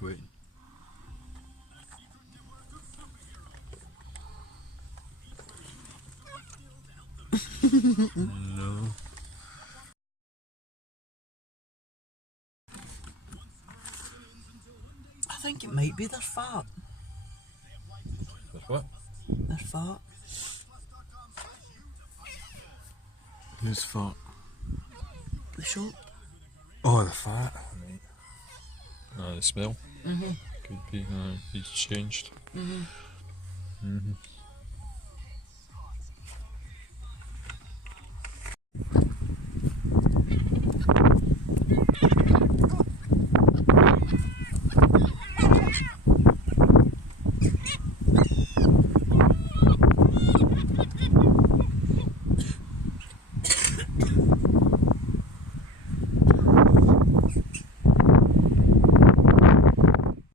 Wait. No. I think it might be their fart. What? Their fart. Who's fart? The shop. Oh, the fat. The smell. Mm-hmm. Could be. He's changed. Mm-hmm. Mm-hmm.